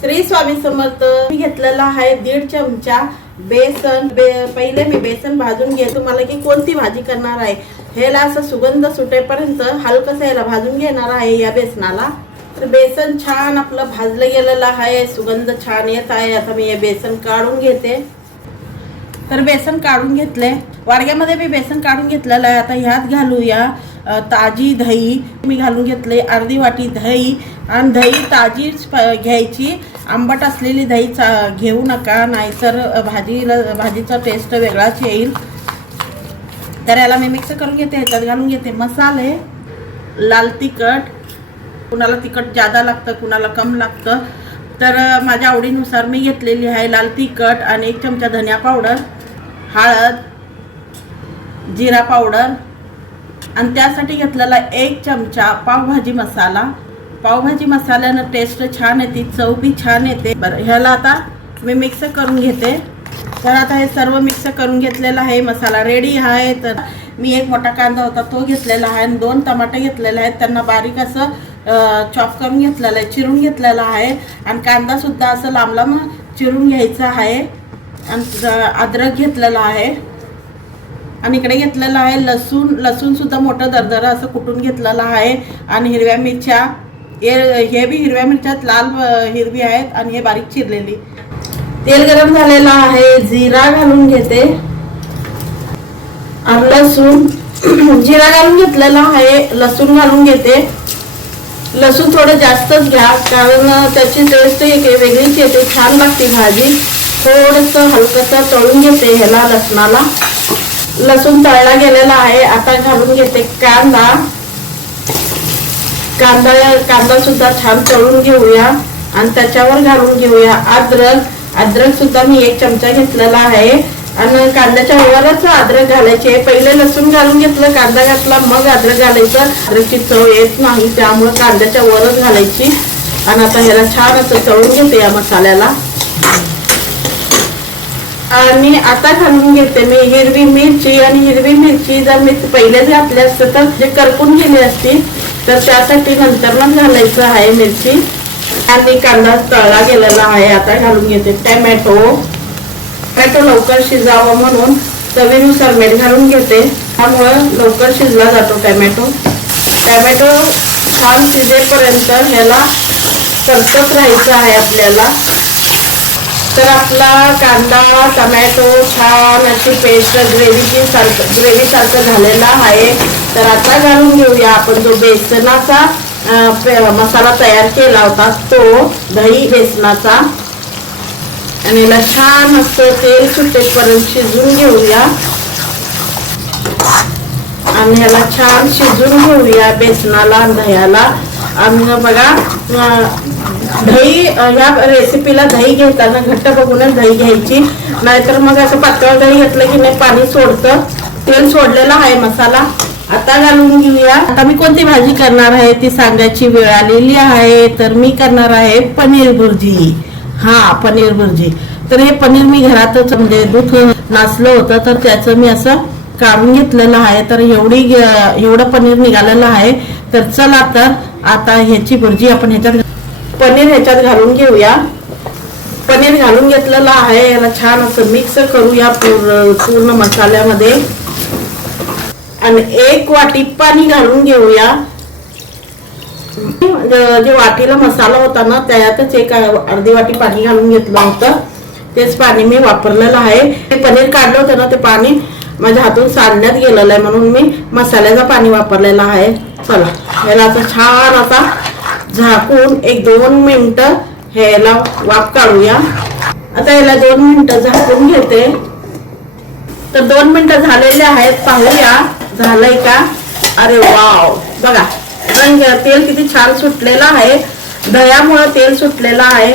श्री स्वामी समर्थ। मी घेतलेला आहे 1.5 चमचा बेसन। पहिले मी बेसन भाजून घे तुम्हाला की कोणती भाजी करणार आहे ह्याला असं सुगंध सुटेपर्यंत हलकसं याला भाजून घेणार आहे या बेसनाला। तर बेसन छान आपलं भाजलं गेलेलं आहे, सुगंध छान येत आहे। आता मी हे बेसन काढून घेते। तर बेसन काढून घेतले, वाडग्यामध्ये मी बेसन काढून घेतलेलं आहे। आता ह्यात घालूया ताजी दही। मी घालून घेतले अर्धी वाटी दही, आणि दही ताजी घ्यायची, आंबट असलेली दही घेऊ नका, नाहीतर भाजीचा टेस्ट वेगळाच येईल। तर याला मी मिक्स करून घेते। ह्याच्यात घालून घेते मसाले, लाल तिखट, कुणाला तिखट जादा लागतं कुणाला कम लागतं, तर माझ्या आवडीनुसार मी घेतलेली आहे लाल तिखट, आणि 1 चमचा धनिया पावडर, हळद, जिरा पावडर, आणि त्यासाठी घेतलेला 1 चमचा पावभाजी मसाला। पावभाजी मसाल्यानं टेस्ट छान येते, चव बी छान येते। बरं, ह्याला आता मी मिक्स करून घेते। तर आता हे सर्व मिक्स करून घेतलेलं आहे, मसाला रेडी आहे। तर मी 1 मोठा कांदा होता तो घेतलेला आहे, आणि 2 टमाटे घेतलेले आहेत, त्यांना बारीक असं चॉप करून घेतलेलं आहे, चिरून घेतलेला आहे। आणि कांदा सुद्धा असं लांब लांब चिरून घ्यायचा आहे, आणि अद्रक घेतलेला आहे, आणि इकडे घेतलेला आहे लसूण सुद्धा मोठं दरदर असं कुटून घेतलेला आहे, आणि हिरव्या मिरच्या, हे बी हिरव्या मिरच्यात लाल हिरवी आहेत, आणि हे बारीक चिरलेली। तेल गरम झालेला आहे, जिरा घालून घेते, आणि लसूण जिरा घालून घेतलेला आहे, लसूण घालून घेते। लसूण थोडं जास्तच घ्या, कारण त्याची टेस्ट वेगळीच येते, छान लागते भाजी। थोडंसं हलकसं तळून घेते ह्याला लसणाला। लसूण तळला गेलेला आहे। आता घालून घेते कांदा सुद्धा छान तळून घेऊया, आणि त्याच्यावर घालून घेऊया अद्रक सुद्धा मी 1 चमचा घेतलेला आहे, आणि कांद्याच्या वरच अद्रक घालायचे। पहिले लसूण घालून घेतलं, कांदा घातला, मग अद्रक घालायचं। अद्रकची चव येत नाही, त्यामुळे कांद्याच्या वरच घालायची। आणि आता ह्याला छान असं तळून घेते या मसाल्याला। आणि आता घालून घेते मी हिरवी मिरची, आणि हिरवी मिरची जर मी पहिलेच घातली असते तर जे करपून गेली असती, तर त्यासाठी नंतरच घालायचं आहे मिरची। आणि कांदा तळला गेलेला आहे। आता घालून घेते टोमॅटो लवकर शिजावं म्हणून चवीनुसार मीठ घालून घेते, त्यामुळं लवकर शिजला जातो टोमॅटो छान शिजेपर्यंत ह्याला परतत राहायचं आहे आपल्याला। तर आपला कांदा टोमॅटो छान अशी पेस्ट ग्रेव्ही सारखं झालेला आहे। तर आता घालून घेऊया आपण जो बेसनाचा मसाला तयार केला होता, तो दही बेसनाचा, आणि याला छान असं तेल सुटेपर्यंत शिजून घेऊया, आणि ह्याला छान शिजून घेऊया बेसनाला आणि दह्याला। आणि बघा, दही ह्या रेसिपीला दही घेताना घट्ट बघूनच दही घ्यायची, नाहीतर मग असं पातळ दही घेतलं की नाही पाणी सोडतं। तेल सोडलेला आहे मसाला। आता घालून घेऊया। आता मी कोणती भाजी करणार आहे ती सांगायची वेळ आलेली आहे। तर मी करणार आहे पनीर भुर्जी। पनीर भुर्जी। तर हे पनीर मी घरातच म्हणजे दूध नासलं होतं, तर त्याचं मी असं काढून घेतलेलं आहे। तर एवढं पनीर निघालेलं आहे। तर चला, तर आता ह्याची भुर्जी आपण पनीर ह्याच्यात घालून घेऊया। पनीर घालून घेतलेलं आहे, याला छान असं मिक्स करूया पूर्ण मसाल्यामध्ये, आणि 1 वाटी पाणी घालून घेऊया। जे वाटीला मसाला होता ना, त्यातच अर्धी वाटी पाणी घालून घेतलं होतं, तेच पाणी मी वापरलेलं आहे। ते पनीर काढलं होतं ना, ते पाणी माझ्या हातून सांडण्यात गेलेलं आहे, म्हणून मी मसाल्याचं पाणी वापरलेलं आहे। चला, ह्याला असं छान आता झाकून 1-2 मिनिटं ह्याला वाफ काढूया। आता याला 2 मिनिटं झाकून घेते। तर 2 मिनिटं झालेले आहेत, पाहूया झालंय का। अरे वाव, बघा तेल किती छान सुटलेलं आहे, दह्यामुळे तेल सुटलेलं आहे।